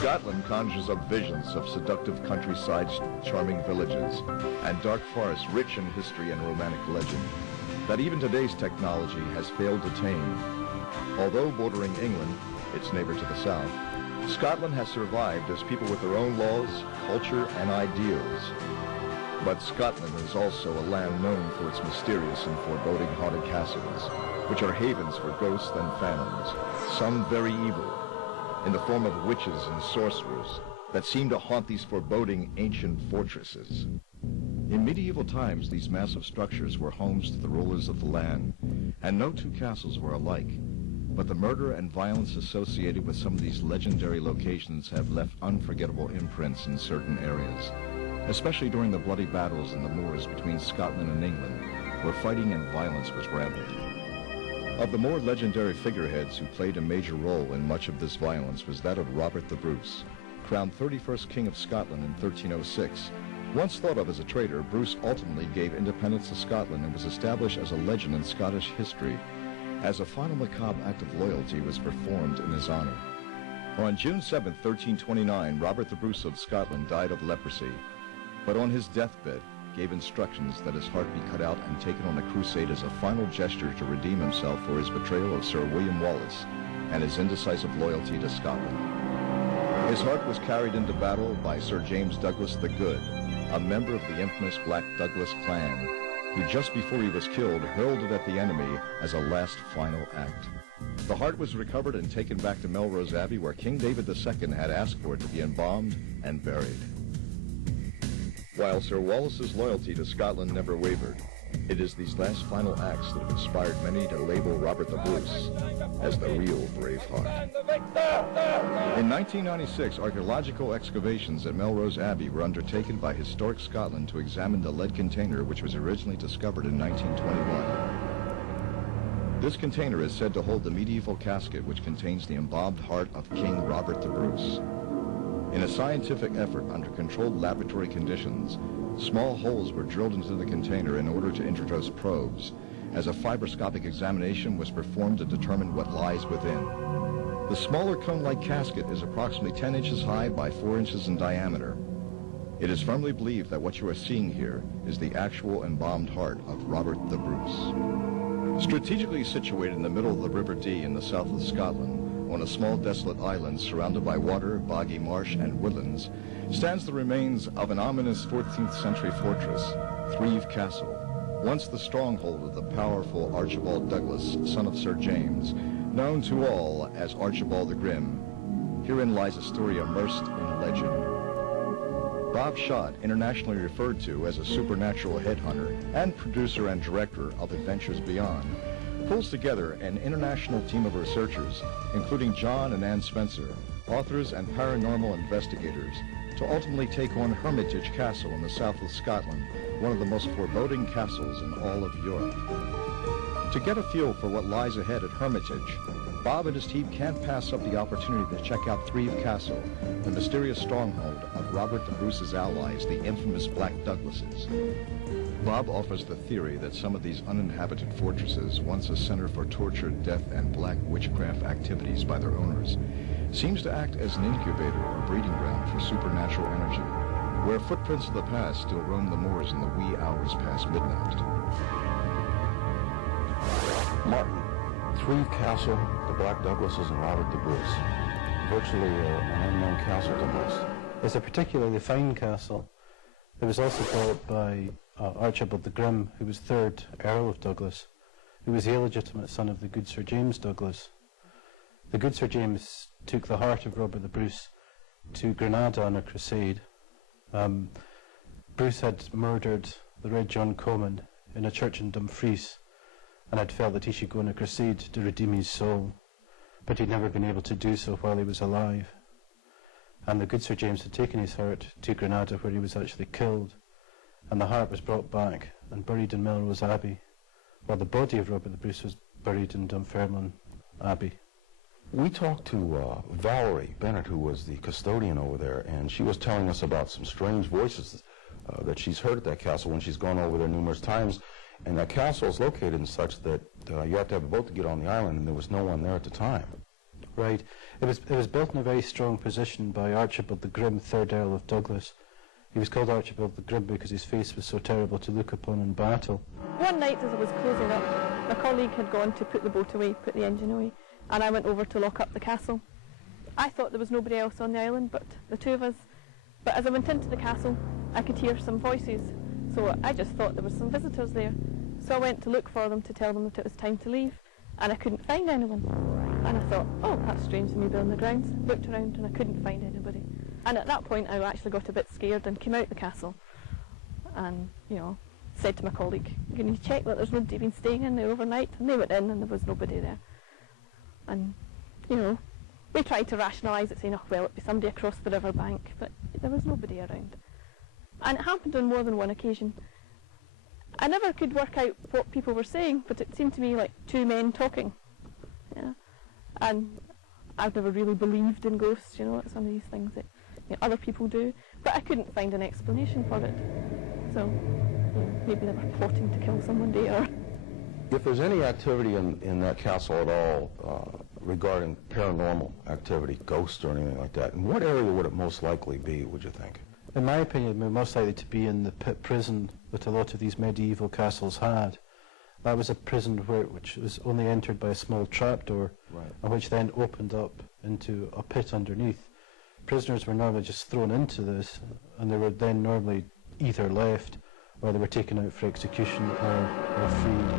Scotland conjures up visions of seductive countrysides, charming villages, and dark forests rich in history and romantic legend that even today's technology has failed to tame. Although bordering England, its neighbor to the south, Scotland has survived as people with their own laws, culture, and ideals. But Scotland is also a land known for its mysterious and foreboding haunted castles, which are havens for ghosts and phantoms, some very evil, in the form of witches and sorcerers that seem to haunt these foreboding ancient fortresses. In medieval times, these massive structures were homes to the rulers of the land, and no two castles were alike. But the murder and violence associated with some of these legendary locations have left unforgettable imprints in certain areas, especially during the bloody battles in the moors between Scotland and England, where fighting and violence was rampant. Of the more legendary figureheads who played a major role in much of this violence was that of Robert the Bruce, crowned 31st King of Scotland in 1306. Once thought of as a traitor, Bruce ultimately gave independence to Scotland and was established as a legend in Scottish history, as a final macabre act of loyalty was performed in his honor. On June 7, 1329, Robert the Bruce of Scotland died of leprosy, but on his deathbed gave instructions that his heart be cut out and taken on a crusade as a final gesture to redeem himself for his betrayal of Sir William Wallace and his indecisive loyalty to Scotland. His heart was carried into battle by Sir James Douglas the Good, a member of the infamous Black Douglas clan, who just before he was killed hurled it at the enemy as a last final act. The heart was recovered and taken back to Melrose Abbey, where King David II had asked for it to be embalmed and buried. While Sir Wallace's loyalty to Scotland never wavered, it is these last final acts that have inspired many to label Robert the Bruce as the real Braveheart. In 1996, archaeological excavations at Melrose Abbey were undertaken by Historic Scotland to examine the lead container which was originally discovered in 1921. This container is said to hold the medieval casket which contains the embalmed heart of King Robert the Bruce. In a scientific effort under controlled laboratory conditions, small holes were drilled into the container in order to introduce probes, as a fibroscopic examination was performed to determine what lies within. The smaller cone-like casket is approximately 10 inches high by 4 inches in diameter. It is firmly believed that what you are seeing here is the actual embalmed heart of Robert the Bruce. Strategically situated in the middle of the River Dee in the south of Scotland, on a small desolate island surrounded by water, boggy marsh, and woodlands, stands the remains of an ominous 14th century fortress, Threave Castle, once the stronghold of the powerful Archibald Douglas, son of Sir James, known to all as Archibald the Grim. Herein lies a story immersed in legend. Bob Schott, internationally referred to as a supernatural headhunter and producer and director of Adventures Beyond, pulls together an international team of researchers, including John and Ann Spencer, authors and paranormal investigators, to ultimately take on Hermitage Castle in the south of Scotland, one of the most foreboding castles in all of Europe. To get a feel for what lies ahead at Hermitage, Bob and his team can't pass up the opportunity to check out Threave Castle, the mysterious stronghold of Robert the Bruce's allies, the infamous Black Douglases. Bob offers the theory that some of these uninhabited fortresses, once a center for torture, death, and black witchcraft activities by their owners, seems to act as an incubator or breeding ground for supernatural energy, where footprints of the past still roam the moors in the wee hours past midnight. Martin, Threave Castle, the Black Douglases, and Robert the Bruce. Virtually an unknown castle to most. It's a particularly fine castle. It was also built by Archibald the Grim, who was 3rd Earl of Douglas, who was the illegitimate son of the good Sir James Douglas. The good Sir James took the heart of Robert the Bruce to Granada on a crusade. Bruce had murdered the Red John Comyn in a church in Dumfries and had felt that he should go on a crusade to redeem his soul, but he'd never been able to do so while he was alive. And the good Sir James had taken his heart to Granada, where he was actually killed, and the heart was brought back and buried in Melrose Abbey, while the body of Robert the Bruce was buried in Dunfermline Abbey. We talked to Valerie Bennett, who was the custodian over there, and she was telling us about some strange voices that she's heard at that castle when she's gone over there numerous times. And that castle is located in such that you have to have a boat to get on the island, and there was no one there at the time. Right. It was built in a very strong position by Archibald the Grim, 3rd Earl of Douglas. He was called Archibald the Grim because his face was so terrible to look upon in battle. One night as I was closing up, my colleague had gone to put the boat away, put the engine away, and I went over to lock up the castle. I thought there was nobody else on the island but the two of us, but as I went into the castle I could hear some voices, so I just thought there were some visitors there. So I went to look for them to tell them that it was time to leave, and I couldn't find anyone. And I thought, oh, that's strange, maybe on the grounds. Looked around and I couldn't find anybody. And at that point I actually got a bit scared and came out the castle and, you know, said to my colleague, you need to check that there's nobody been staying in there overnight. And they went in and there was nobody there. And, you know, we tried to rationalise it, saying, oh, well, it'd be somebody across the river bank, but there was nobody around. And it happened on more than one occasion. I never could work out what people were saying, but it seemed to me like two men talking. Yeah. And I've never really believed in ghosts, you know, it's one of these things that, you know, other people do, but I couldn't find an explanation for it. So, you know, maybe they were plotting to kill someone there. If there's any activity in that castle at all regarding paranormal activity, ghosts or anything like that, in what area would it most likely be, would you think? In my opinion, it would most likely to be in the pit prison that a lot of these medieval castles had. That was a prison which was only entered by a small trapdoor, right, and which then opened up into a pit underneath. Prisoners were normally just thrown into this, and they were then normally either left or they were taken out for execution or freed.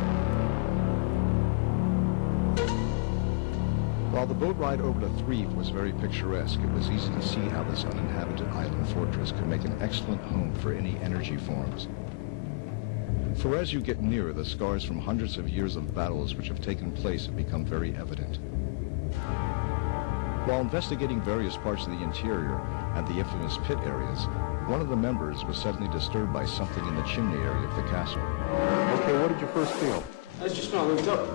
While the boat ride over to Threave was very picturesque, it was easy to see how this uninhabited island fortress could make an excellent home for any energy forms. For as you get nearer, the scars from hundreds of years of battles which have taken place have become very evident. While investigating various parts of the interior and the infamous pit areas, one of the members was suddenly disturbed by something in the chimney area of the castle. Okay, what did you first feel? That's just when I looked up.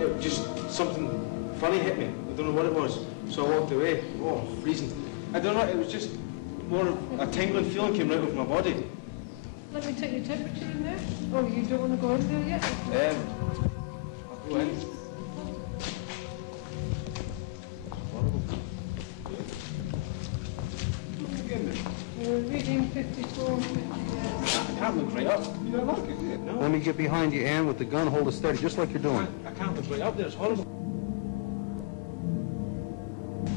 It just something funny hit me. I don't know what it was. So I walked away. Oh, freezing. I don't know, it was just more of a tingling feeling came right over my body. Let me take your temperature in there. Oh, you don't want to go in there yet? I'll go in. We're reading 54, 58. I can't look right up. You don't look at it. No. Let me get behind you, Ann, with the gun. Hold it steady, just like you're doing. I can't look right up there. It's horrible.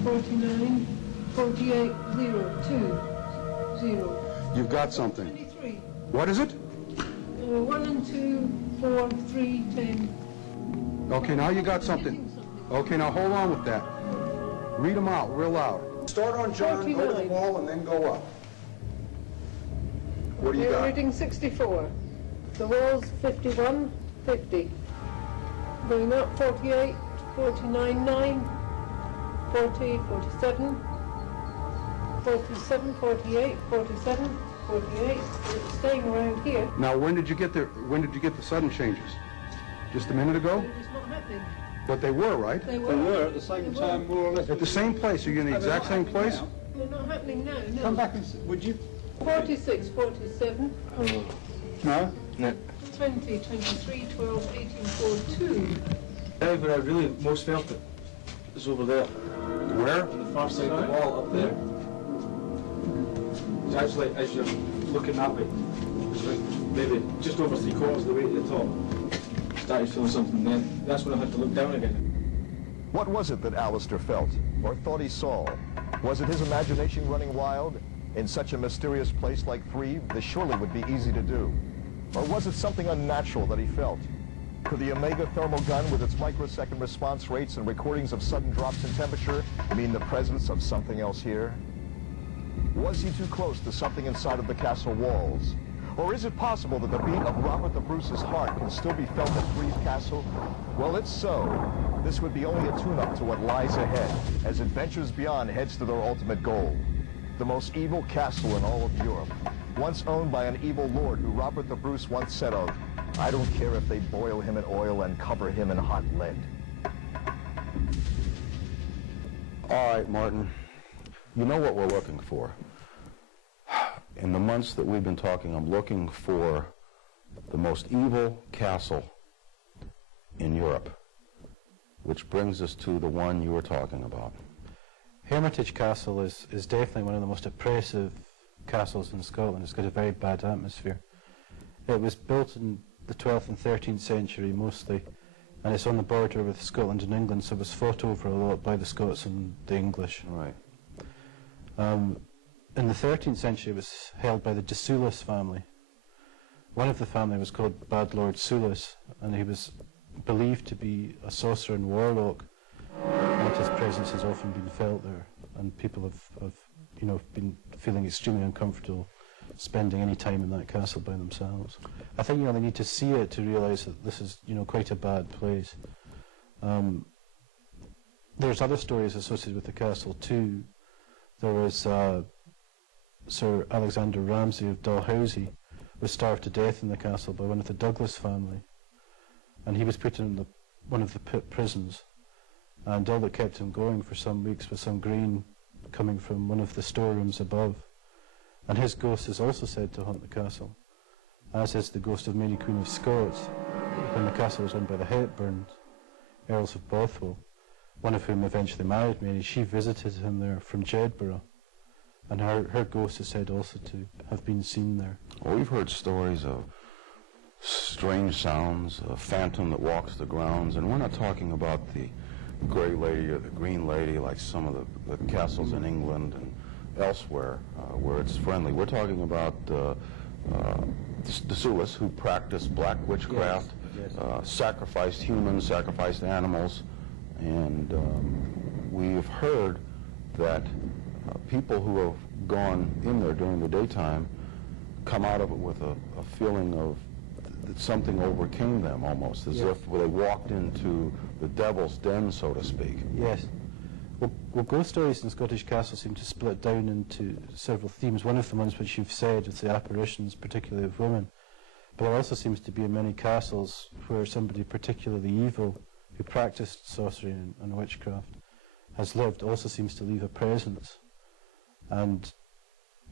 49, 48, 0, 2, 0. You've got something. 23. What is it? 1 and 2, 4, 3, 10. Okay, now you got something. Okay, now hold on with that. Read them out real loud. Start on John, go to the 49. wall, and then go up. What do you We're got? reading 64. The wall's 51, 50. Going up 48, 49, 9, 40, 47, 47, 48, 47, 48. It's staying around here. Now, when did you get the sudden changes? Just a minute ago? It's not happening. But they were, right? They They were. were at the same time, more or less. At the same place. Are you in the exact same place? They're not happening now, no. Come back and would you? 46, 47, No. No. 20, 23, 12, 18, 4, 2. There where I really most felt it is over there. Where? On the far side of the wall up there. It's actually, as you're looking that way, it's like maybe just over 3/4 of the way to the top. Started feeling something then. That's when I had to look down again. What was it that Alistair felt, or thought he saw? Was it his imagination running wild? In such a mysterious place like Threave, this surely would be easy to do. Or was it something unnatural that he felt? Could the Omega thermal gun with its microsecond response rates and recordings of sudden drops in temperature mean the presence of something else here? Was he too close to something inside of the castle walls? Or is it possible that the beat of Robert the Bruce's heart can still be felt at Threave Castle? Well, it's so. This would be only a tune-up to what lies ahead as Adventures Beyond heads to their ultimate goal. The most evil castle in all of Europe. Once owned by an evil lord who Robert the Bruce once said of, I don't care if they boil him in oil and cover him in hot lead. All right, Martin. You know what we're looking for. In the months that we've been talking, I'm looking for the most evil castle in Europe. which brings us to the one you were talking about. Hermitage Castle is definitely one of the most oppressive castles in Scotland. It's got a very bad atmosphere. It was built in the 12th and 13th century mostly, and it's on the border with Scotland and England, so it was fought over a lot by the Scots and the English. Right. In the 13th century it was held by the de Soulis family. One of the family was called Bad Lord Soulis, and he was believed to be a sorcerer and warlock, and his presence has often been felt there, and people have been feeling extremely uncomfortable spending any time in that castle by themselves. I think they need to see it to realise that this is quite a bad place. There's other stories associated with the castle too. There was Sir Alexander Ramsay of Dalhousie was starved to death in the castle by one of the Douglas family, and he was put in one of the pit prisons, and all that kept him going for some weeks was some grain coming from one of the storerooms above. And his ghost is also said to haunt the castle, as is the ghost of Mary Queen of Scots, when the castle was owned by the Hepburns, Earls of Bothwell, one of whom eventually married Mary. She visited him there from Jedburgh, and her ghost is said also to have been seen there. Well, we've heard stories of strange sounds, a phantom that walks the grounds, and we're not talking about the Grey Lady or the Green Lady like some of the castles in England and elsewhere where it's friendly. We're talking about the Soulis, who practiced black witchcraft, Yes. sacrificed humans, sacrificed animals, and we've heard that people who have gone in there during the daytime come out of it with a feeling of that something overcame them, almost as if they walked into the devil's den, so to speak. Yes. Well, ghost stories in Scottish castles seem to split down into several themes. One of the ones which you've said is the apparitions, particularly of women. But there also seems to be in many castles where somebody particularly evil who practiced sorcery and witchcraft has lived, also seems to leave a presence and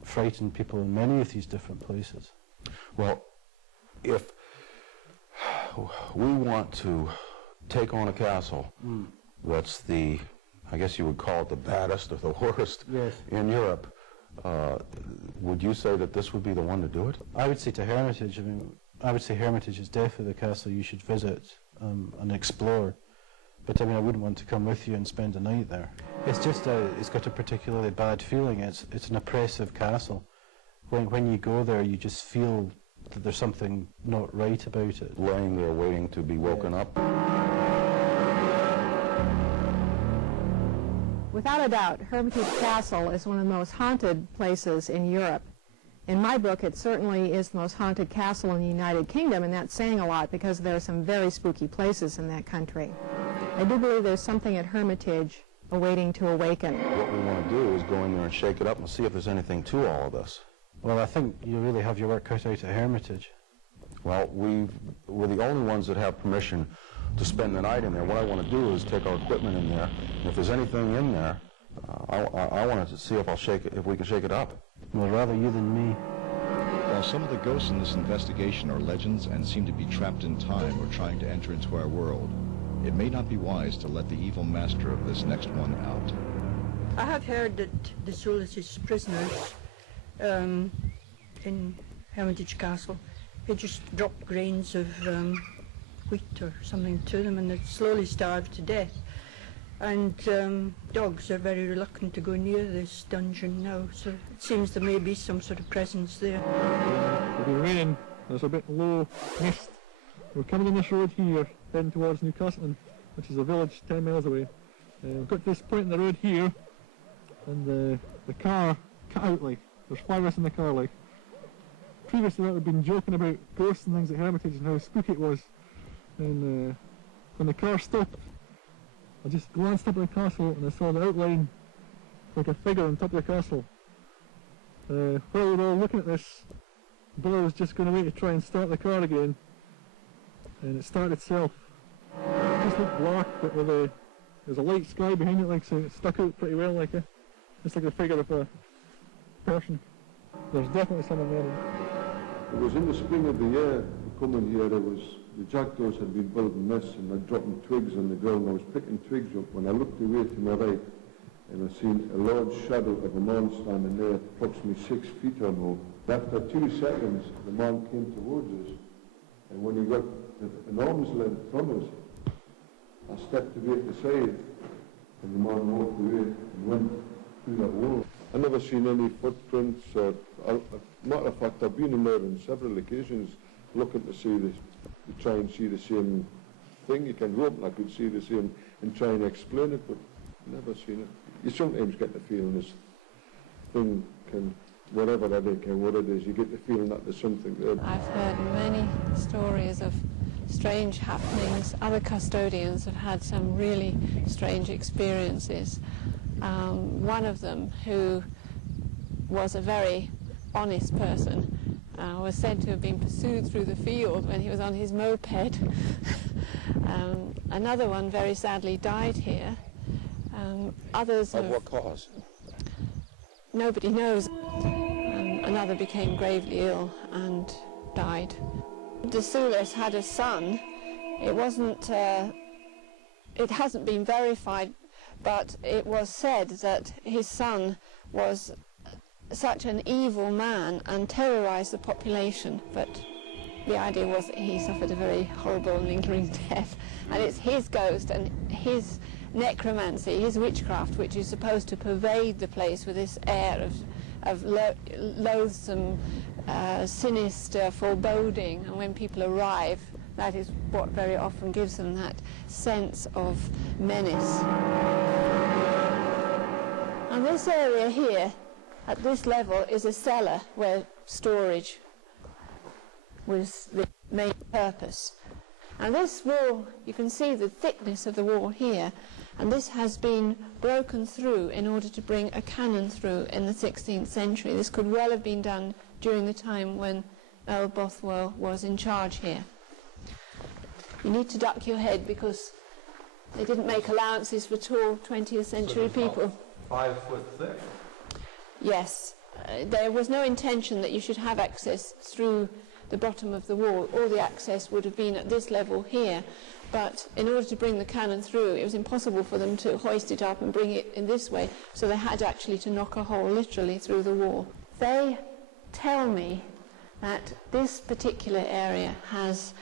frighten people in many of these different places. Well, if we want to take on a castle that's I guess you would call it the baddest or the worst in Europe, would you say that this would be the one to do it? I would say to Hermitage, I would say Hermitage is definitely the castle you should visit and explore. But I wouldn't want to come with you and spend a night there. It's just it's got a particularly bad feeling. It's an oppressive castle. When you go there, you just feel that there's something not right about it. Laying there waiting to be woken up. Without a doubt, Hermitage Castle is one of the most haunted places in Europe. In my book, it certainly is the most haunted castle in the United Kingdom, and that's saying a lot because there are some very spooky places in that country. I do believe there's something at Hermitage awaiting to awaken. What we want to do is go in there and shake it up and see if there's anything to all of this. Well, I think you really have your work cut out at Hermitage. Well, we're the only ones that have permission to spend the night in there. What I want to do is take our equipment in there, and if there's anything in there, I want to see if we can shake it up. Well, rather you than me. While some of the ghosts in this investigation are legends and seem to be trapped in time or trying to enter into our world, it may not be wise to let the evil master of this next one out. I have heard that the Soulis prisoners in Hermitage Castle, they just drop grains of wheat or something to them and they slowly starve to death. And dogs are very reluctant to go near this dungeon now, so it seems there may be some sort of presence there. It'll be raining, there's a bit low mist. We're coming on this road here, heading towards Newcastle, which is a village 10 miles away. We've got to this point in the road here, and the car cut out, like, there's 5 of us in the car, like. Previously that we'd been joking about ghosts and things at Hermitage and how spooky it was. And when the car stopped, I just glanced up at the castle and I saw the outline like a figure on top of the castle. While we were all looking at this, Bill was just going away to try and start the car again, and it started itself. It just looked black, but there's a light sky behind it, like, so it stuck out pretty well, like just like the figure of a person. There's definitely someone there. It was in the spring of the year, coming here, it was the jackdaws had been building nests and they're dropping twigs on the ground. I was picking twigs up when I looked away to my right and I seen a large shadow of a man standing there, approximately 6 feet or more. After 2 seconds, the man came towards us, and when he got an arm's length from us, I stepped away to the side, and the man walked away and went through that wall. I never seen any footprints, or, matter of fact, I've been in there on several occasions looking to see this, to try and see the same thing. You can hope I could see the same and try and explain it, but never seen it. You sometimes get the feeling this thing can, whatever that is, what it is, you get the feeling that there's something there. I've heard many stories of strange happenings. Other custodians have had some really strange experiences. One of them, who was a very honest person, was said to have been pursued through the field when he was on his moped. Another one very sadly died here. Others Of what cause? Nobody knows. Another became gravely ill and died. De Soulis had a son. It wasn't, it hasn't been verified, but it was said that his son was such an evil man and terrorized the population, but the idea was that he suffered a very horrible and lingering death, and it's his ghost and his necromancy, his witchcraft, which is supposed to pervade the place with this air of loathsome, sinister foreboding, and when people arrive, that is what very often gives them that sense of menace. And this area here, at this level, is a cellar where storage was the main purpose. And this wall, you can see the thickness of the wall here, and this has been broken through in order to bring a cannon through in the 16th century. This could well have been done during the time when Earl Bothwell was in charge here. You need to duck your head because they didn't make allowances for tall 20th century people. 5 foot thick? Yes. There was no intention that you should have access through the bottom of the wall. All the access would have been at this level here, but in order to bring the cannon through, it was impossible for them to hoist it up and bring it in this way, so they had actually to knock a hole literally through the wall. They tell me that this particular area has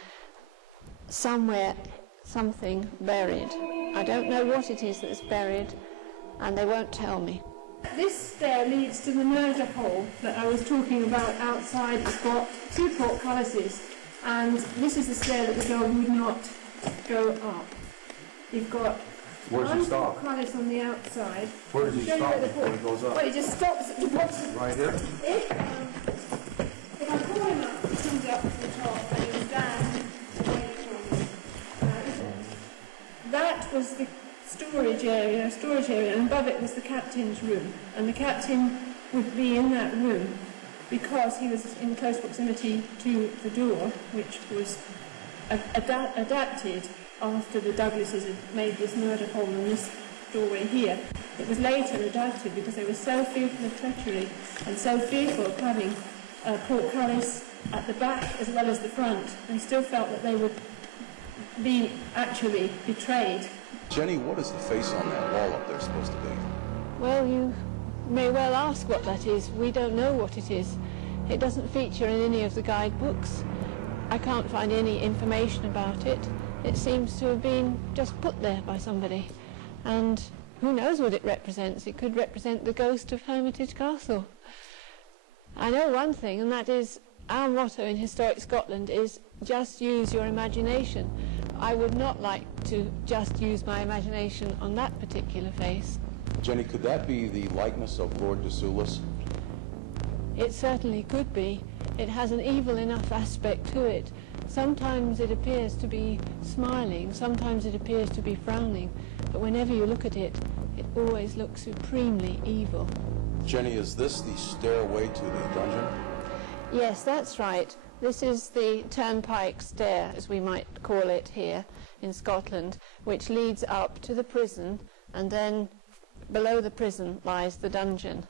somewhere something buried. I don't know what it is that's buried, and they won't tell me. This stair leads to the murder hole that I was talking about outside. It's got 2 portcullises, and this is the stair that the dog would not go up. You've got one portcullis on the outside. Where does he stop before he goes up? Well, he just stops at the bottom. Right here? If I pull him up, he comes up to the top and he's down away from me. That was the storage area, and above it was the captain's room, and the captain would be in that room because he was in close proximity to the door, which was adapted after the Douglases had made this murder hole in this doorway here. It was later adapted because they were so fearful of treachery and so fearful of having a portcullis at the back as well as the front. They still felt that they would be actually betrayed. Jenny, what is the face on that wall up there supposed to be? Well, you may well ask what that is. We don't know what it is. It doesn't feature in any of the guidebooks. I can't find any information about it. It seems to have been just put there by somebody. And who knows what it represents? It could represent the ghost of Hermitage Castle. I know one thing, and that is our motto in Historic Scotland is just use your imagination. I would not like to just use my imagination on that particular face. Jenny, could that be the likeness of Lord de Soulis? It certainly could be. It has an evil enough aspect to it. Sometimes it appears to be smiling, sometimes it appears to be frowning, but whenever you look at it, it always looks supremely evil. Jenny, is this the stairway to the dungeon? Yes, that's right. This is the turnpike stair, as we might call it here in Scotland, which leads up to the prison, and then below the prison lies the dungeon.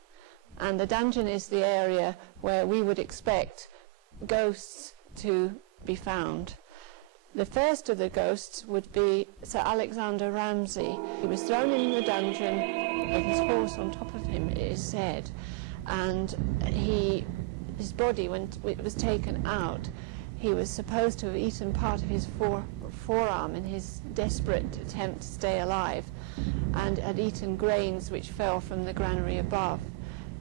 And the dungeon is the area where we would expect ghosts to be found. The first of the ghosts would be Sir Alexander Ramsay. He was thrown in the dungeon with his horse on top of him, it is said, and his body, when it was taken out, he was supposed to have eaten part of his forearm in his desperate attempt to stay alive, and had eaten grains which fell from the granary above.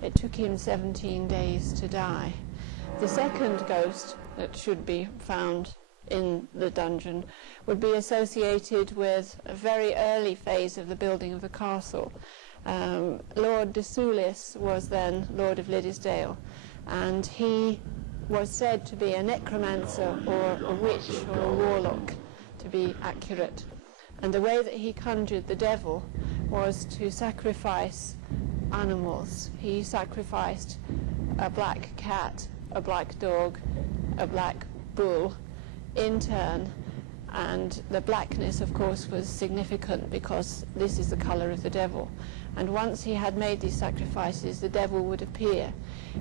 It took him 17 days to die. The second ghost that should be found in the dungeon would be associated with a very early phase of the building of the castle. Lord de Soulis was then Lord of Liddesdale, and he was said to be a necromancer or a witch or a warlock, to be accurate. And the way that he conjured the devil was to sacrifice animals. He sacrificed a black cat, a black dog, a black bull in turn, and the blackness, of course, was significant because this is the colour of the devil. And once he had made these sacrifices, the devil would appear.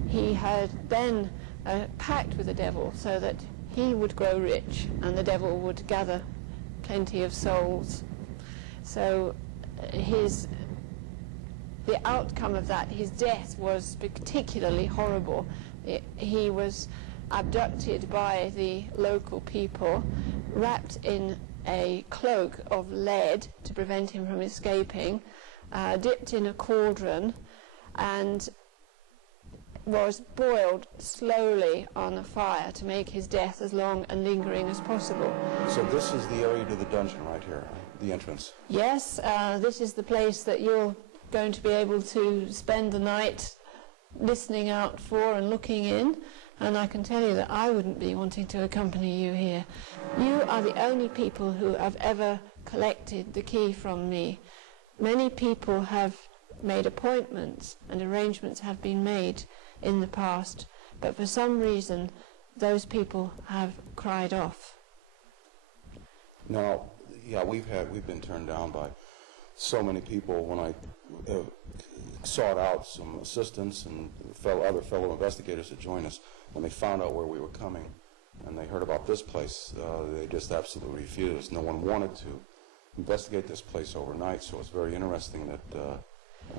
He had then a pact with the devil so that he would grow rich and the devil would gather plenty of souls. So the outcome of that, his death, was particularly horrible. He was abducted by the local people, wrapped in a cloak of lead to prevent him from escaping, dipped in a cauldron, and was boiled slowly on a fire to make his death as long and lingering as possible. So this is the area to the dungeon right here, the entrance? Yes, this is the place that you're going to be able to spend the night listening out for and looking in, and I can tell you that I wouldn't be wanting to accompany you here. You are the only people who have ever collected the key from me. Many people have made appointments and arrangements have been made in the past, but for some reason those people have cried off. Now, yeah, we've been turned down by so many people. When I sought out some assistance and other fellow investigators to join us, when they found out where we were coming and they heard about this place, they just absolutely refused. No one wanted to investigate this place overnight, so it's very interesting that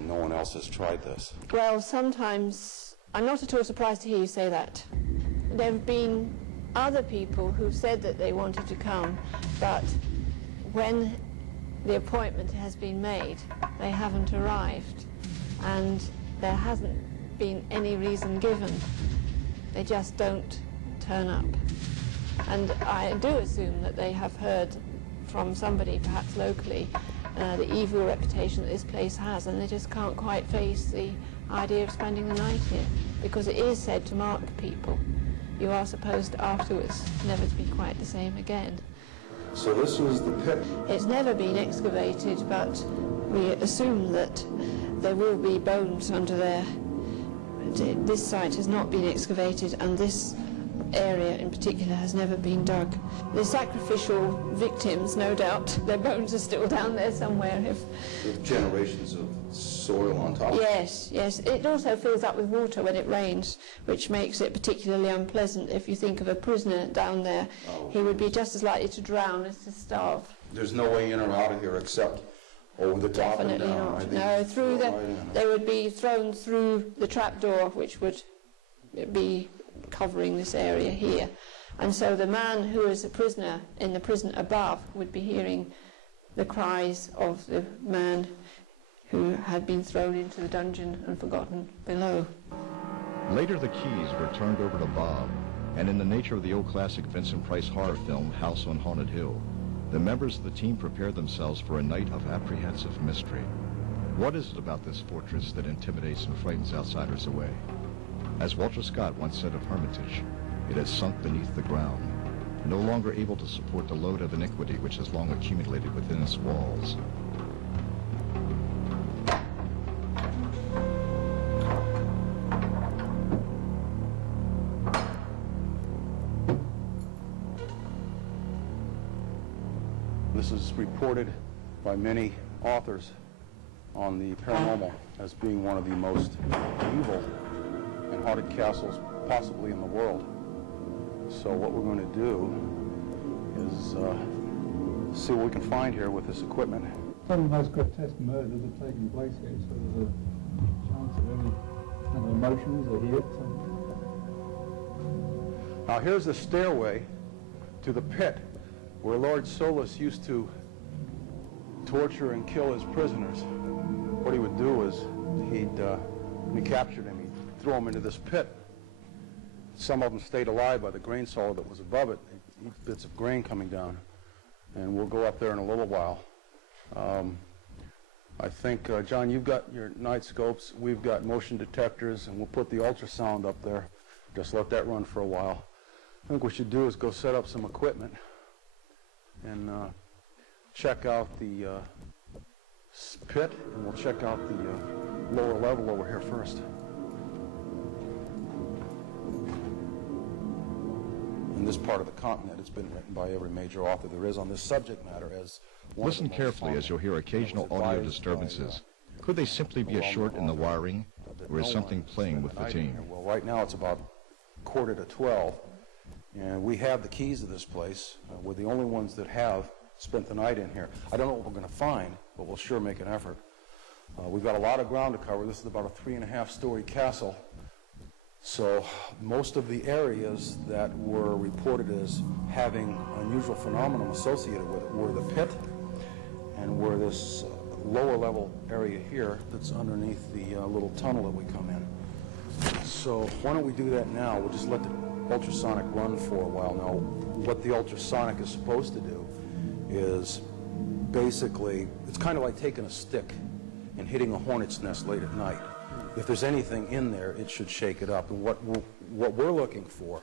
no one else has tried this. Well, sometimes I'm not at all surprised to hear you say that. There have been other people who've said that they wanted to come, but when the appointment has been made, they haven't arrived, and there hasn't been any reason given. They just don't turn up. And I do assume that they have heard from somebody, perhaps locally, the evil reputation that this place has, and they just can't quite face the idea of spending the night here, because it is said to mark people. You are supposed afterwards never to be quite the same again. So this is the pit? It's never been excavated, but we assume that there will be bones under there. This site has not been excavated, and this area in particular has never been dug. The sacrificial victims, no doubt, their bones are still down there somewhere. With generations of soil on top? Yes, yes. It also fills up with water when it rains, which makes it particularly unpleasant. If you think of a prisoner down there, he would be just as likely to drown as to starve. There's no way in or out of here except over the top and down? Definitely not. No, they would be thrown through the trapdoor, which would be covering this area here. And so the man who is a prisoner in the prison above would be hearing the cries of the man who had been thrown into the dungeon and forgotten below. Later the keys were turned over to Bob, and in the nature of the old classic Vincent Price horror film, House on Haunted Hill, the members of the team prepared themselves for a night of apprehensive mystery. What is it about this fortress that intimidates and frightens outsiders away? As Walter Scott once said of Hermitage, it has sunk beneath the ground, no longer able to support the load of iniquity which has long accumulated within its walls. This is reported by many authors on the paranormal as being one of the most evil and haunted castles possibly in the world. So what we're going to do is see what we can find here with this equipment. Some of the most grotesque murders have taken place here, so there's a chance of any kind of emotions or hit. Now here's the stairway to the pit where Lord Solus used to torture and kill his prisoners. What he would do is when he captured him, he'd throw him into this pit. Some of them stayed alive by the grain cellar that was above it. They'd eat bits of grain coming down. And we'll go up there in a little while. I think, John, you've got your night scopes. We've got motion detectors, and we'll put the ultrasound up there. Just let that run for a while. I think what we should do is go set up some equipment and check out the pit, and we'll check out the lower level over here first. In this part of the continent, it's been written by every major author there is on this subject matter. As Listen carefully as you'll hear occasional audio disturbances. Could they simply be a short in the wiring, or is something playing with the team? Well, right now it's about 11:45, and we have the keys to this place. We're the only ones that have spent the night in here. I don't know what we're going to find, but we'll sure make an effort. We've got a lot of ground to cover. This is about a 3.5-story castle. So most of the areas that were reported as having unusual phenomenon associated with it were the pit and were this lower level area here that's underneath the little tunnel that we come in. So why don't we do that now? We'll just let the ultrasonic run for a while now. What the ultrasonic is supposed to do is basically, it's kind of like taking a stick and hitting a hornet's nest late at night. If there's anything in there, it should shake it up. And what we're looking for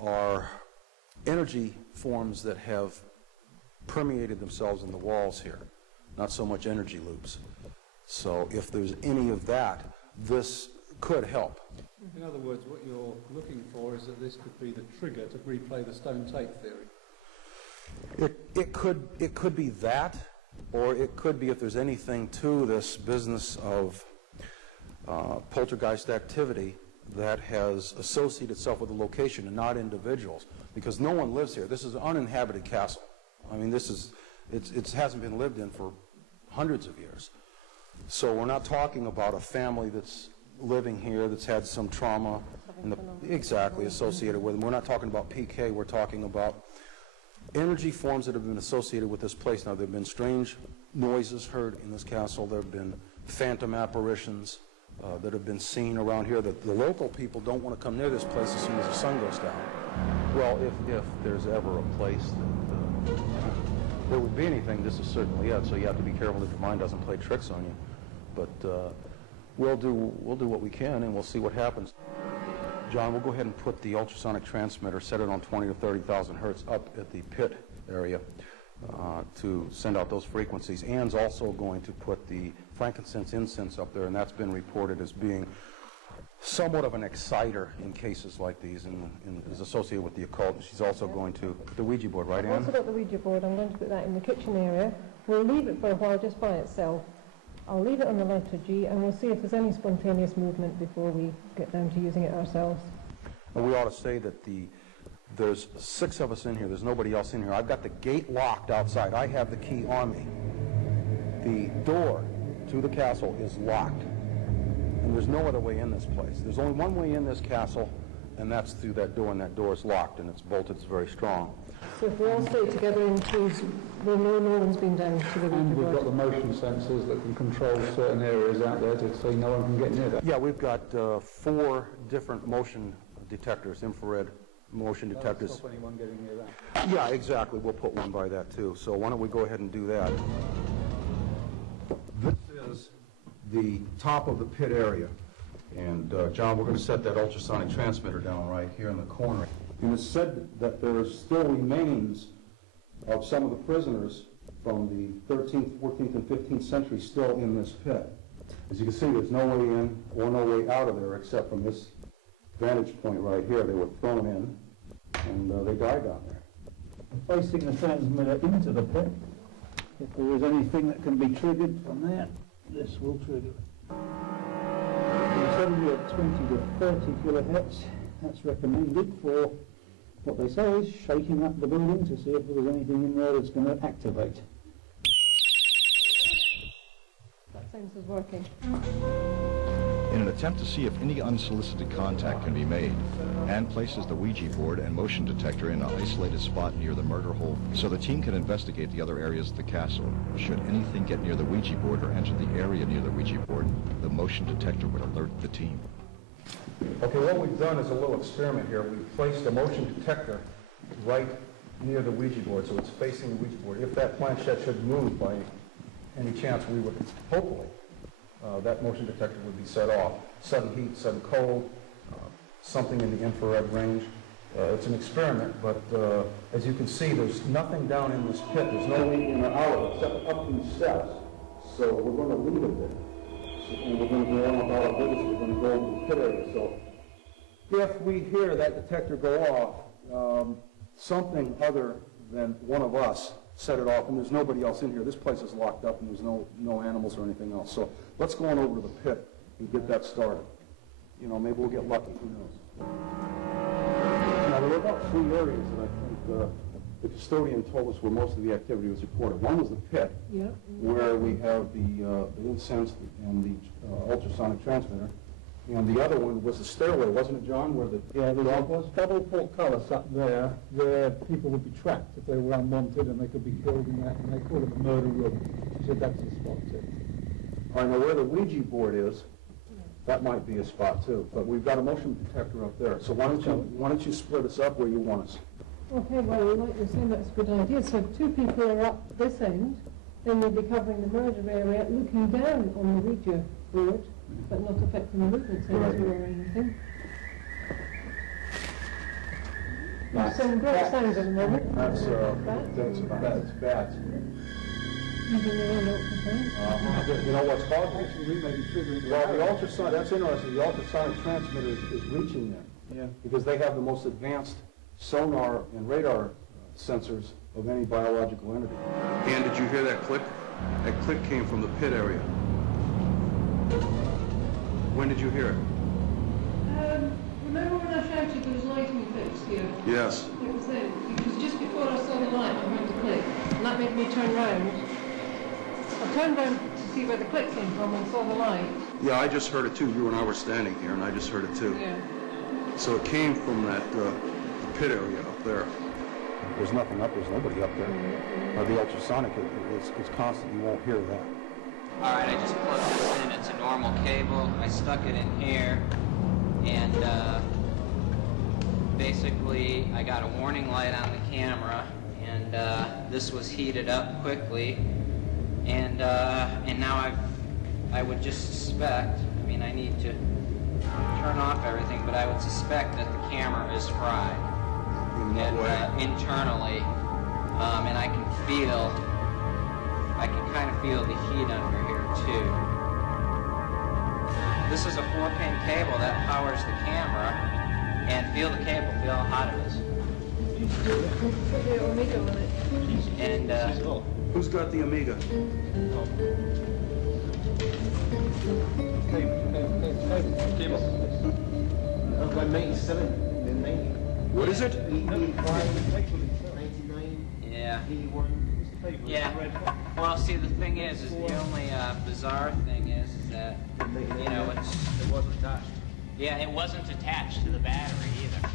are energy forms that have permeated themselves in the walls here, not so much energy loops. So if there's any of that, this could help. In other words, what you're looking for is that this could be the trigger to replay the stone tape theory. It could be that, or it could be if there's anything to this business of poltergeist activity that has associated itself with a location and not individuals, because no one lives here. This is an uninhabited castle. I mean, it hasn't been lived in for hundreds of years. So we're not talking about a family that's living here that's had some trauma exactly associated with them. We're not talking about PK. We're talking about energy forms that have been associated with this place. Now, there have been strange noises heard in this castle. There have been phantom apparitions that have been seen around here. The local people don't want to come near this place as soon as the sun goes down. Well, if there's ever a place that there would be anything, this is certainly it. So you have to be careful that your mind doesn't play tricks on you. But we'll do what we can, and we'll see what happens. John, we'll go ahead and put the ultrasonic transmitter, set it on 20 to 30,000 hertz up at the pit area to send out those frequencies. Ann's also going to put the frankincense incense up there, and that's been reported as being somewhat of an exciter in cases like these and is associated with the occult. She's also going to put the Ouija board, right, Ann? I've also got the Ouija board. I'm going to put that in the kitchen area. We'll leave it for a while just by itself. I'll leave it on the letter G, and we'll see if there's any spontaneous movement before we get down to using it ourselves. And we ought to say that there's 6 of us in here. There's nobody else in here. I've got the gate locked outside. I have the key on me. The door to the castle is locked, and there's no other way in this place. There's only one way in this castle, and that's through that door, and that door is locked, and it's bolted. It's very strong. So if we all stay together in twos, we'll know no one's been down to the Ouija And we've board. got the motion sensors that can control certain areas out there to say no one can get near that. Yeah, we've got 4 different motion detectors, infrared motion detectors. Stop anyone getting near that. Yeah, exactly. We'll put one by that too. So why don't we go ahead and do that? This is the top of the pit area. And John, we're going to set that ultrasonic transmitter down right here in the corner. And it's said that there still remains of some of the prisoners from the 13th, 14th, and 15th century still in this pit. As you can see, there's no way in or no way out of there except from this vantage point right here. They were thrown in, and they died down there. Placing the transmitter into the pit, if there is anything that can be triggered from there, this will trigger it. It's only at 20 to 30 kilohertz. That's recommended for what they say is shaking up the building to see if there was anything in there that's going to activate. That sounds is working. In an attempt to see if any unsolicited contact can be made, Anne places the Ouija board and motion detector in an isolated spot near the murder hole so the team can investigate the other areas of the castle. Should anything get near the Ouija board or enter the area near the Ouija board, the motion detector would alert the team. Okay, what we've done is a little experiment here. We've placed a motion detector right near the Ouija board, so it's facing the Ouija board. If that planchette should move by any chance, we would hopefully that motion detector would be set off. Sudden heat, sudden cold, something in the infrared range. It's an experiment, but as you can see, there's nothing down in this pit. There's no in or out except up these steps. So we're going to leave it there. And we're going to go on about our business. We're going to go over the pit area. So if we hear that detector go off, something other than one of us set it off, and there's nobody else in here. This place is locked up, and there's no animals or anything else. So let's go on over to the pit and get that started. You know, maybe we'll get lucky. Who knows? Now, there were about 3 areas that I think the custodian told us where most of the activity was reported. One was the pit, where we have the incense and the ultrasonic transmitter. And the other one was the stairway, wasn't it, John? Where the Yeah, there was double portcullis up there where people would be trapped if they were unwanted and they could be killed in that, and they called it the murder room. She said that's a spot too. All right, now where the Ouija board is, that might be a spot too. But we've got a motion detector up there. So why don't you split us up where you want us? Okay, well, like you're saying, that's a good idea. So 2 people are up this end, then you'll be covering the murder area, looking down on the Ouija board, but not affecting the movement sensor or anything. Some great sounds at the moment. That's bats. Moving around ultrasound. You know what's causing it? Actually, we may be triggering. Well, the ultrasonic, that's interesting. The ultrasonic transmitter is reaching there. Yeah. Because they have the most advanced sonar and radar sensors of any biological entity. And did you hear that click? That click came from the pit area. When did you hear it? Remember when I shouted there was lighting effects here? Yes. It was then, because just before I saw the light, I heard the click, and that made me turn round. I turned round to see where the click came from and saw the light. Yeah, I just heard it too. You and I were standing here, and I just heard it too. Yeah. So it came from that pit area up there. There's nothing up. There's nobody up there. The ultrasonic is constant. You won't hear that. All right, I just plugged this in. It's a normal cable. I stuck it in here, and basically I got a warning light on the camera, and this was heated up quickly, and now I would just suspect. I mean, I need to turn off everything, but I would suspect that the camera is fried, internally, and I can kind of feel the heat under here too. This is a 4-pin cable that powers the camera, and feel the cable, feel how hot it is. Put the Omega on it. And who's got the Omega? Cable. About 97, then 90. What is it? 99. Yeah. Yeah. Well, see, the thing is the only bizarre thing is that, you know, it wasn't attached. Yeah, it wasn't attached to the battery either.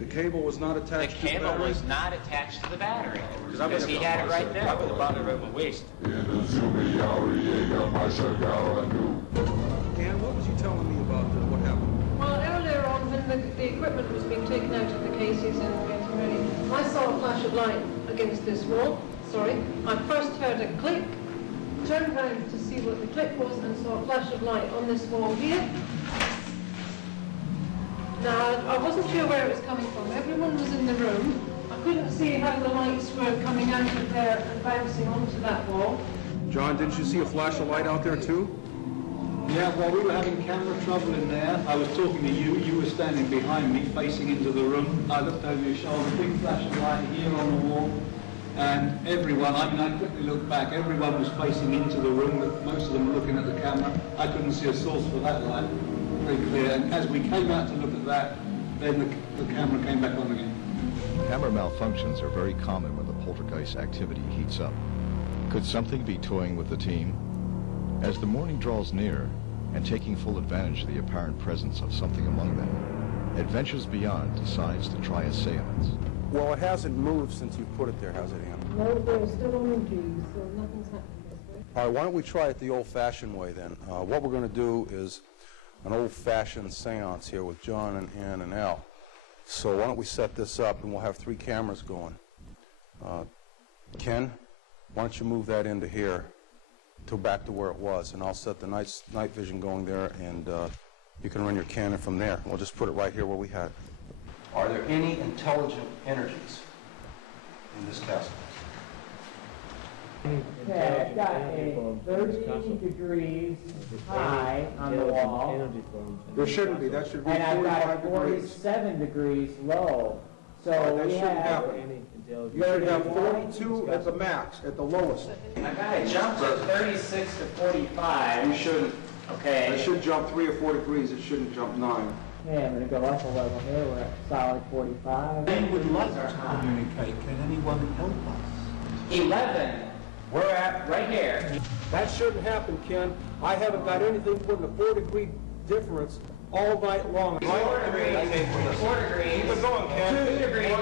The cable was not attached to the battery? The cable was not attached to the battery. Because he had it right there. I put the battery around my waist. And what was you telling me about what happened? Well, earlier on, when the equipment was being taken out of the cases and getting ready, I saw a flash of light against this wall. Sorry. I first heard a click, turned round to see what the click was, and saw a flash of light on this wall here. Now, I wasn't sure where it was coming from. Everyone was in the room. I couldn't see how the lights were coming out of there and bouncing onto that wall. John, didn't you see a flash of light out there too? Yeah, while we were having camera trouble in there, I was talking to you. You were standing behind me, facing into the room. I looked over your shoulder, big flash of light here on the wall. And everyone, I mean, I quickly looked back, everyone was facing into the room, but most of them were looking at the camera. I couldn't see a source for that light, very clear. And as we came out to look at that, then the camera came back on again. Camera malfunctions are very common when the poltergeist activity heats up. Could something be toying with the team? As the morning draws near, and taking full advantage of the apparent presence of something among them, Adventures Beyond decides to try a seance. Well, it hasn't moved since you put it there, has it, Ann? No, there's still energy, so nothing's happening this way. All right, why don't we try it the old-fashioned way then? What we're going to do is an old-fashioned seance here with John and Ann and Al. So why don't we set this up and we'll have 3 cameras going. Ken, why don't you move that into here to back to where it was, and I'll set the night vision going there, and you can run your Canon from there. We'll just put it right here where we had it. Are there any intelligent energies in this castle? Okay, I've got a 30 degrees high on the wall. There shouldn't be. That should be And I've got 45 a degrees. 47 degrees low. So That we shouldn't have happen. You should have 42 at the max, at the lowest. I got it jumped to 36 to 45. You shouldn't. Okay. It should jump 3 or 4 degrees. It shouldn't jump 9. Okay, I'm going to go up a level here. We're at solid 45. They would like to communicate. Can anyone help us? 11. We're at right here. That shouldn't happen, Ken. I haven't got anything putting a 4-degree difference all night long. 4 degrees. 4 degrees. Keep it going, Ken. 2 degrees.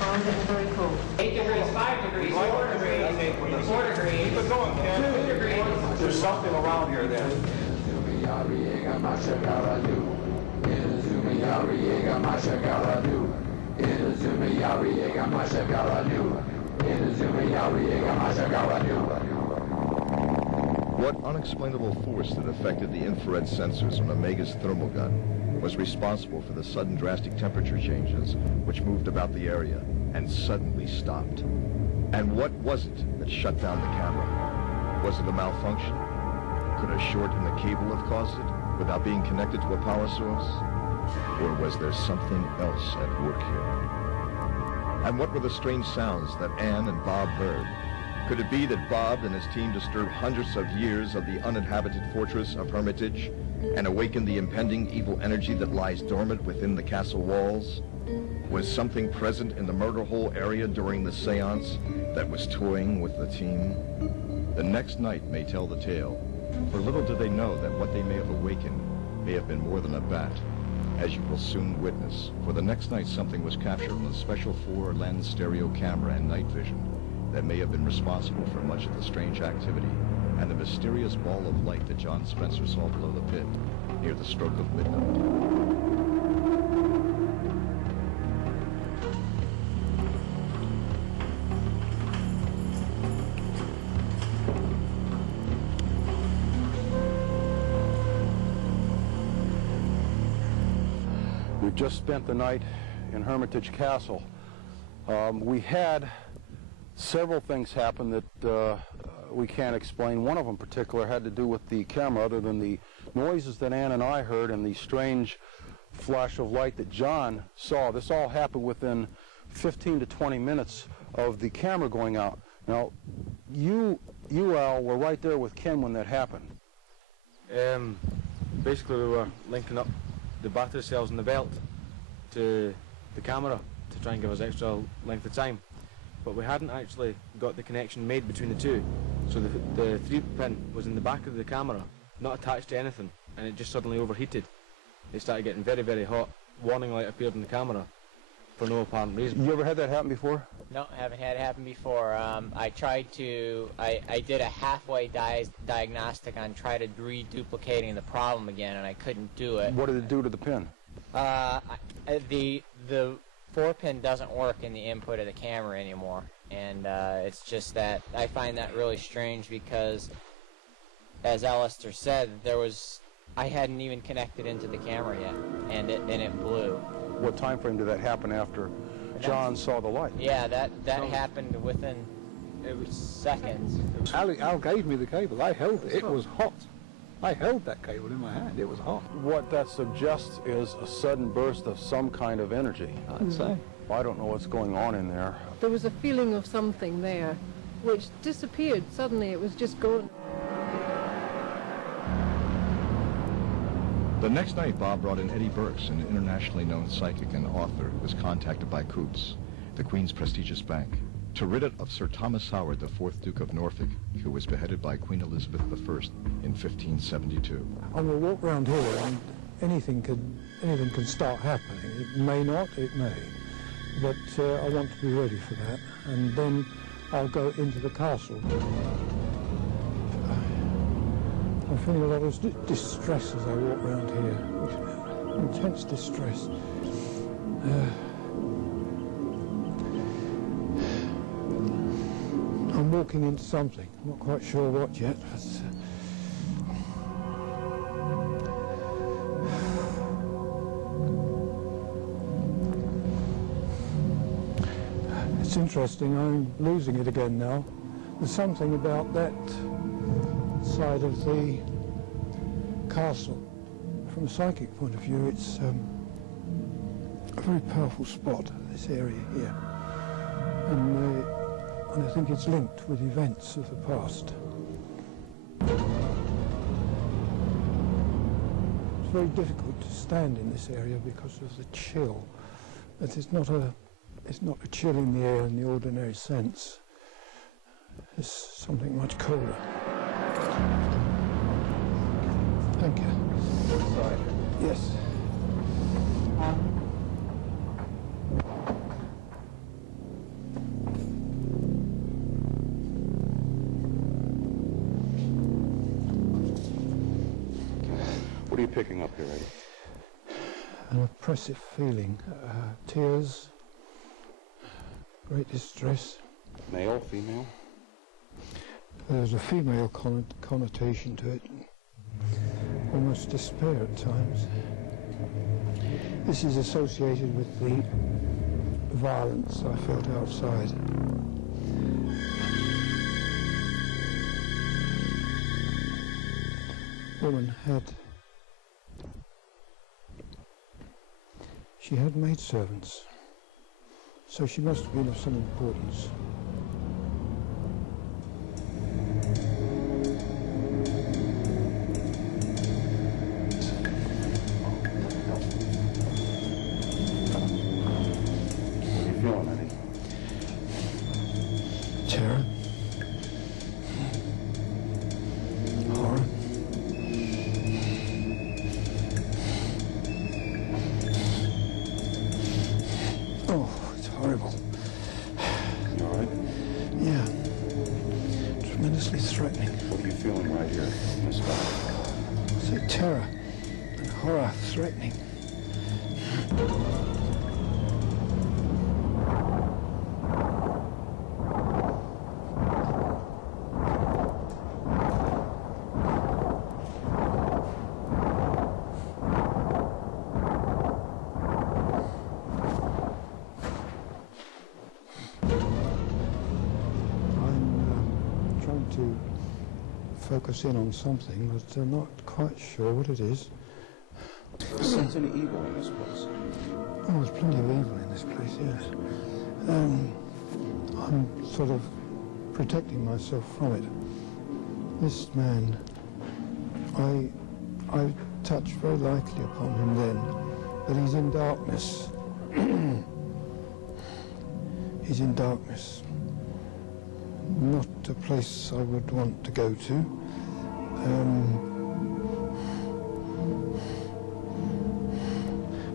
I'm getting very cold. 8 degrees, 5 degrees, 4 degrees, 4 degrees. Keep it going, Ken. 2 degrees. There's something around here then. What unexplainable force that affected the infrared sensors on Omega's thermal gun was responsible for the sudden drastic temperature changes which moved about the area and suddenly stopped? And what was it that shut down the camera? Was it a malfunction? Could a short in the cable have caused it without being connected to a power source? Or was there something else at work here? And what were the strange sounds that Ann and Bob heard? Could it be that Bob and his team disturbed hundreds of years of the uninhabited fortress of Hermitage and awakened the impending evil energy that lies dormant within the castle walls? Was something present in the murder hole area during the seance that was toying with the team? The next night may tell the tale, for little do they know that what they may have awakened may have been more than a bat, as you will soon witness, for the next night something was captured on the Special 4-lens stereo camera and night vision that may have been responsible for much of the strange activity and the mysterious ball of light that John Spencer saw below the pit near the stroke of midnight. We've just spent the night in Hermitage Castle. We had several things happen that we can't explain. One of them in particular had to do with the camera, other than the noises that Ann and I heard and the strange flash of light that John saw. This all happened within 15 to 20 minutes of the camera going out. Now, you Al, were right there with Ken when that happened. Basically, we were linking up the battery cells in the belt to the camera to try and give us extra length of time. But we hadn't actually got the connection made between the two. So the 3-pin was in the back of the camera, not attached to anything, and it just suddenly overheated. It started getting very, very hot. Warning light appeared in the camera for no apparent reason. You ever had that happen before? No, haven't had it happen before. I did a halfway diagnostic on try to reduplicating the problem again, and I couldn't do it. What did it do to the pin? The 4-pin doesn't work in the input of the camera anymore, and it's just that I find that really strange because, as Alistair said, I hadn't even connected into the camera yet, and it blew. What time frame did that happen after John saw the light? Yeah, that happened within seconds. Al gave me the cable. I held it. It was hot. I held that cable in my hand. It was hot. What that suggests is a sudden burst of some kind of energy. I'd say. I don't know what's going on in there. There was a feeling of something there, which disappeared. Suddenly it was just gone. The next night, Bob brought in Eddie Burks, an internationally known psychic and author who was contacted by Coots, the Queen's prestigious bank, to rid it of Sir Thomas Howard, the 4th Duke of Norfolk, who was beheaded by Queen Elizabeth I in 1572. I will walk around here and anything can start happening. It may not, it may. But I want to be ready for that. And then I'll go into the castle. I'm feeling a lot of distress as I walk around here. Intense distress. I'm walking into something. I'm not quite sure what yet. But, it's interesting. I'm losing it again now. There's something about that side of the castle. From a psychic point of view, it's a very powerful spot, this area here. And I think it's linked with events of the past. It's very difficult to stand in this area because of the chill. It's not a chill in the air in the ordinary sense. It's something much colder. Thank you. Inside. Yes. What are you picking up here, Eddie? An oppressive feeling. Tears. Great distress. Male, female? There's a female connotation to it. Almost despair at times. This is associated with the violence I felt outside. Woman she had maidservants, so she must have been of some importance. Terror. Horror. Oh, it's horrible. You all right? Yeah. Tremendously threatening. What are you feeling right here in this spot? So terror and horror threatening. To focus in on something, but I'm not quite sure what it is. Do you sense any evil in this place? Oh, there's plenty of evil in this place, yes. I'm sort of protecting myself from it. This man, I touched very lightly upon him then, but he's in darkness. He's in darkness. Not a place I would want to go to.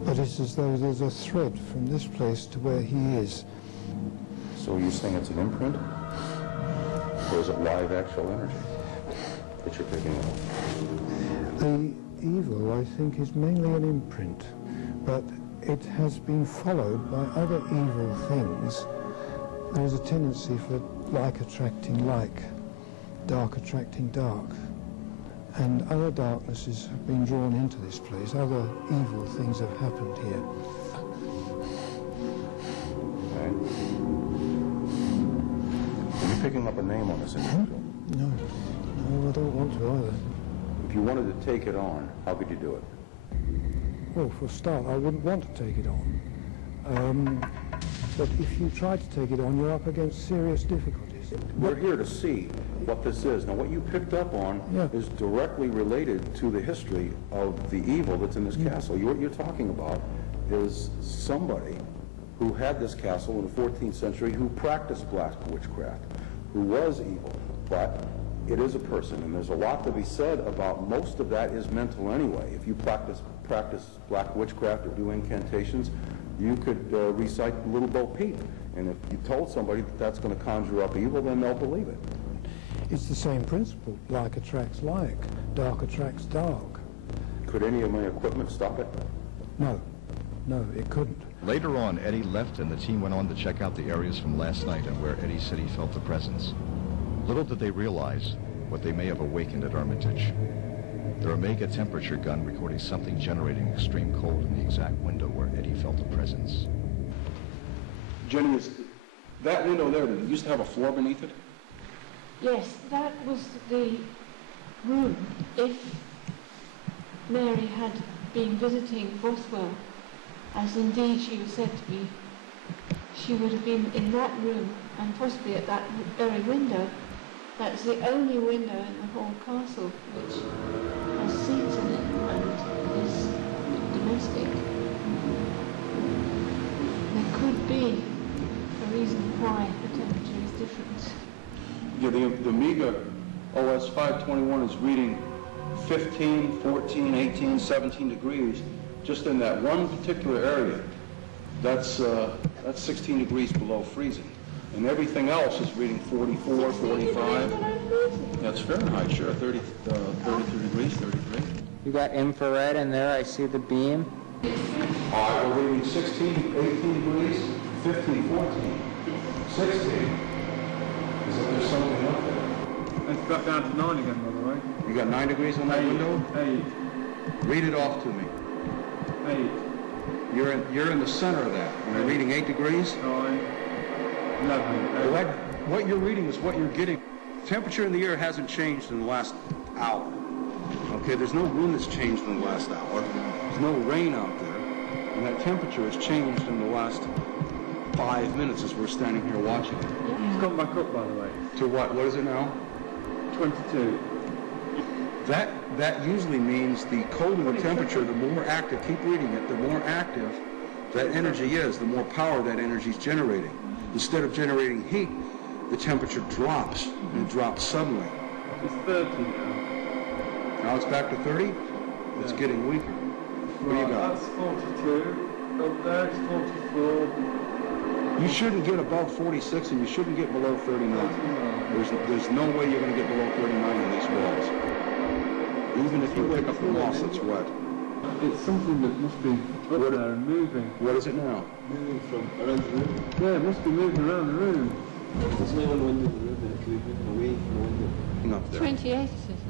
But it's as though there's a thread from this place to where he is. So you're saying it's an imprint? Or is it live actual energy that you're picking up? The evil, I think, is mainly an imprint, but it has been followed by other evil things. There is a tendency for like attracting like, dark attracting dark. And other darknesses have been drawn into this place. Other evil things have happened here. Okay. Are you picking up a name on this individual? No, I don't want to either. If you wanted to take it on, how could you do it? Well, for a start, I wouldn't want to take it on. But if you try to take it on, you're up against serious difficulties. We're here to see what this is. Now, what you picked up on is directly related to the history of the evil that's in this castle. What you're talking about is somebody who had this castle in the 14th century who practiced black witchcraft, who was evil, but it is a person, and there's a lot to be said about most of that is mental anyway. If you practice black witchcraft or do incantations, you could recite Little Bo Peep, and if you told somebody that that's going to conjure up evil, then they'll believe it. It's the same principle. Like attracts like, dark attracts dark. Could any of my equipment stop it? No, it couldn't. Later on, Eddie left and the team went on to check out the areas from last night and where Eddie said he felt the presence. Little did they realize what they may have awakened at Hermitage. Their Omega temperature gun recording something generating extreme cold in the exact window where Eddie felt the presence. Jenny, is that window there, did it used to have a floor beneath it? Yes, that was the room. If Mary had been visiting Bothwell, as indeed she was said to be, she would have been in that room and possibly at that very window. That's the only window in the whole castle which has seats in it and is domestic. There could be a reason why the temperature is different. Yeah, the Omega OS 521 is reading 15, 14, 18, 17 degrees just in that one particular area. That's 16 degrees below freezing. And everything else is reading 44, 45. That's Fahrenheit, sure. 33 degrees, 33. You got infrared in there, I see the beam. All right, we're reading 16, 18 degrees, 15, 14, 16. Is that there's something up there? It's got down to 9 again, by the way. You got 9 degrees on that window? 8. Read it off to me. 8. You're in the center of that. You're reading 8 degrees? 9. 11. What you're reading is what you're getting. Temperature in the air hasn't changed in the last hour. Okay, there's no wind that's changed in the last hour. There's no rain out there. And that temperature has changed in the last 5 minutes as we're standing here watching it. It's gone back up, by the way. To what? What is it now? 22. That usually means the colder the temperature, the more active, keep reading it, the more active that energy is, the more power that energy is generating. Instead of generating heat, the temperature drops, and it drops suddenly. It's 30 now. Now it's back to 30? It's getting weaker. What do you got? That's 42. Up there it's 44. You shouldn't get above 46 and you shouldn't get below 39. There's no way you're going to get below 39 in these walls. Even if you pick up the moss that's wet. It's something that must be up there and moving. What is it now? Moving from around the room. Yeah, it must be moving around the room. There's no one window in the room, it's moving away from the window. Up there. 28, it says.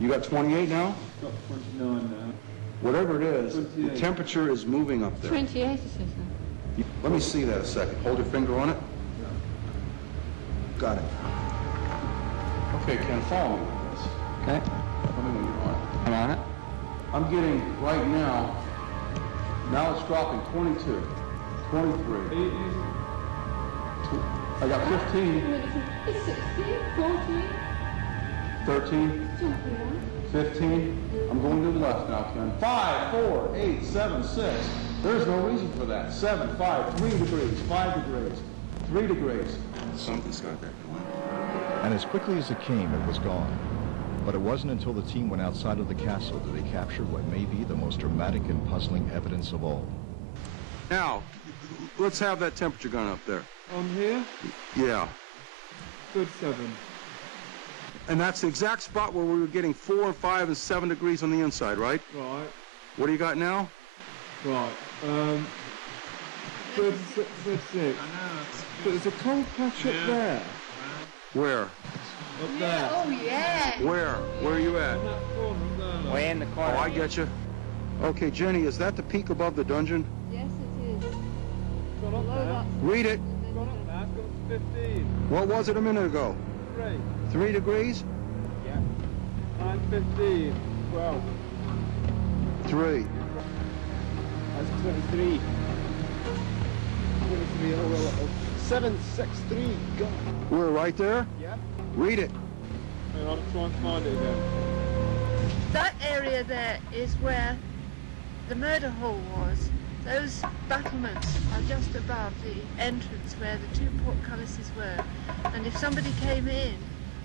You got 28 now? Got 29 now. Whatever it is, 28. the temperature is moving up there. 28, it says. Let me see that a second. Hold your finger on it. Got it. Okay, Ken, follow me with this. Okay. Let me know you're on it. I'm on it. I'm getting, right now it's dropping 22, 23. I got 15, It's 16, 14. 13, 15. I'm going to the left now, Ken. 5, 4, 8, 7, 6. There's no reason for that. 7, 5, 3 degrees, 5 degrees, 3 degrees. Something's got that going. And as quickly as it came, it was gone. But it wasn't until the team went outside of the castle that they captured what may be the most dramatic and puzzling evidence of all. Now, let's have that temperature gun up there. On here? Yeah. Good 7. And that's the exact spot where we were getting 4, 5, and 7 degrees on the inside, right? Right. What do you got now? Right. 36. 36. But there's a cold patch up there. Where? Up there. Oh, yeah. Where? Where are you at? In that corner up there. Way in the corner. Oh, I get you. Okay, Jenny, is that the peak above the dungeon? Yes, it is. Got up there. Read it. Got up there. It's got 15. What was it a minute ago? 3. 3 degrees? Yeah. 9, 15. 12. 3. That's 23. 23 all the way up. 763. Go. We're right there? Yep. Read it. Hang on, I'm trying to find it again. That area there is where the murder hole was. Those battlements are just above the entrance where the two portcullises were. And if somebody came in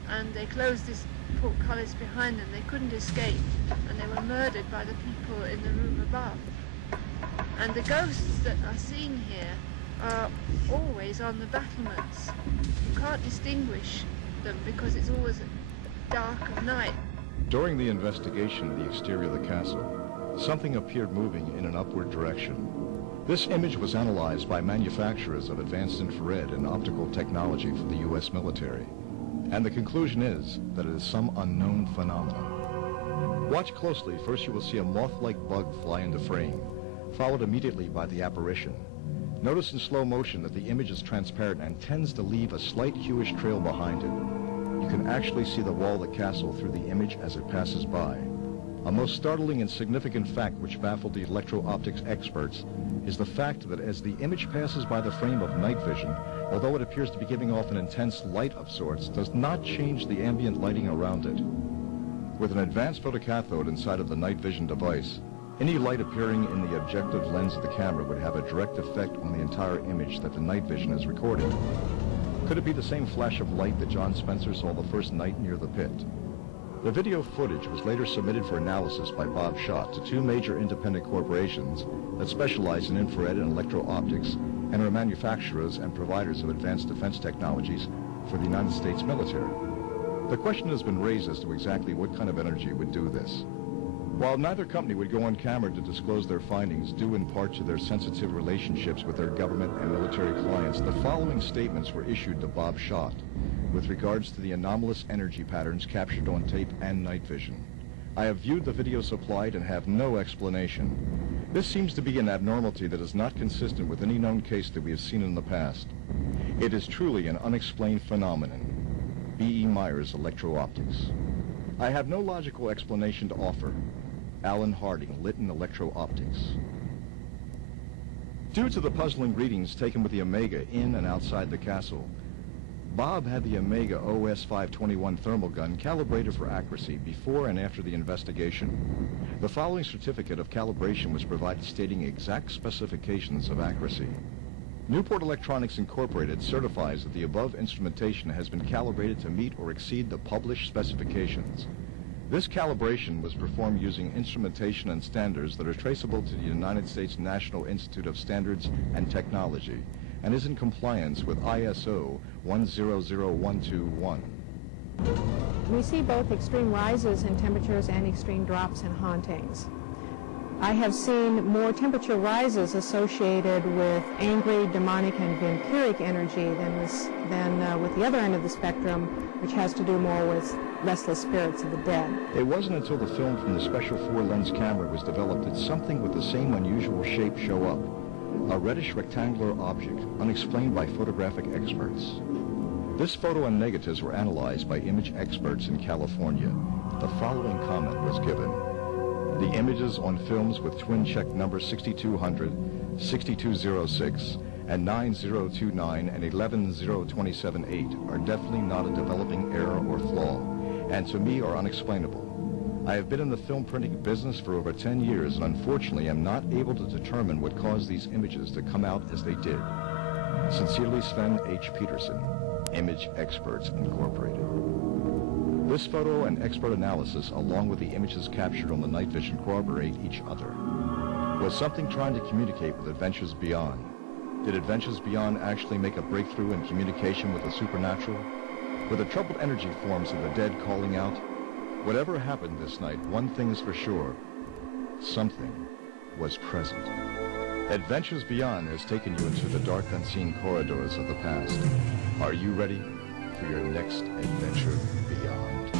and they closed this portcullis behind them, they couldn't escape, and they were murdered by the people in the room above. And the ghosts that are seen here are always on the battlements. You can't distinguish them because it's always dark of night. During the investigation of the exterior of the castle, something appeared moving in an upward direction. This image was analyzed by manufacturers of advanced infrared and optical technology for the U.S. military. And the conclusion is that it is some unknown phenomenon. Watch closely. First you will see a moth-like bug fly into frame, followed immediately by the apparition. Notice in slow motion that the image is transparent and tends to leave a slight hueish trail behind it. You can actually see the wall of the castle through the image as it passes by. A most startling and significant fact which baffled the electro-optics experts is the fact that as the image passes by the frame of night vision, although it appears to be giving off an intense light of sorts, does not change the ambient lighting around it. With an advanced photocathode inside of the night vision device, any light appearing in the objective lens of the camera would have a direct effect on the entire image that the night vision is recording. Could it be the same flash of light that John Spencer saw the first night near the pit? The video footage was later submitted for analysis by Bob Schott to two major independent corporations that specialize in infrared and electro-optics and are manufacturers and providers of advanced defense technologies for the United States military. The question has been raised as to exactly what kind of energy would do this. While neither company would go on camera to disclose their findings due in part to their sensitive relationships with their government and military clients, the following statements were issued to Bob Schott with regards to the anomalous energy patterns captured on tape and night vision. I have viewed the video supplied and have no explanation. This seems to be an abnormality that is not consistent with any known case that we have seen in the past. It is truly an unexplained phenomenon. B.E. Myers, Electro-Optics. I have no logical explanation to offer. Alan Harding, Lytton Electro-Optics. Due to the puzzling readings taken with the Omega in and outside the castle, Bob had the Omega OS-521 thermal gun calibrated for accuracy before and after the investigation. The following certificate of calibration was provided stating exact specifications of accuracy. Newport Electronics Incorporated certifies that the above instrumentation has been calibrated to meet or exceed the published specifications. This calibration was performed using instrumentation and standards that are traceable to the United States National Institute of Standards and Technology and is in compliance with ISO 100121. We see both extreme rises in temperatures and extreme drops in hauntings. I have seen more temperature rises associated with angry, demonic, and vampiric energy than with the other end of the spectrum, which has to do more with restless spirits of the dead. It wasn't until the film from the Special 4-lens camera was developed that something with the same unusual shape show up. A reddish rectangular object, unexplained by photographic experts. This photo and negatives were analyzed by image experts in California. The following comment was given. The images on films with twin check numbers 6200, 6206, and 9029 and 110278 are definitely not a developing error or flaw, and to me are unexplainable. I have been in the film printing business for over 10 years and unfortunately am not able to determine what caused these images to come out as they did. Sincerely, Sven H. Peterson, Image Experts Incorporated. This photo and expert analysis, along with the images captured on the night vision, corroborate each other. Was something trying to communicate with Adventures Beyond? Did Adventures Beyond actually make a breakthrough in communication with the supernatural? Were the troubled energy forms of the dead calling out? Whatever happened this night, one thing is for sure. Something was present. Adventures Beyond has taken you into the dark, unseen corridors of the past. Are you ready for your next adventure beyond?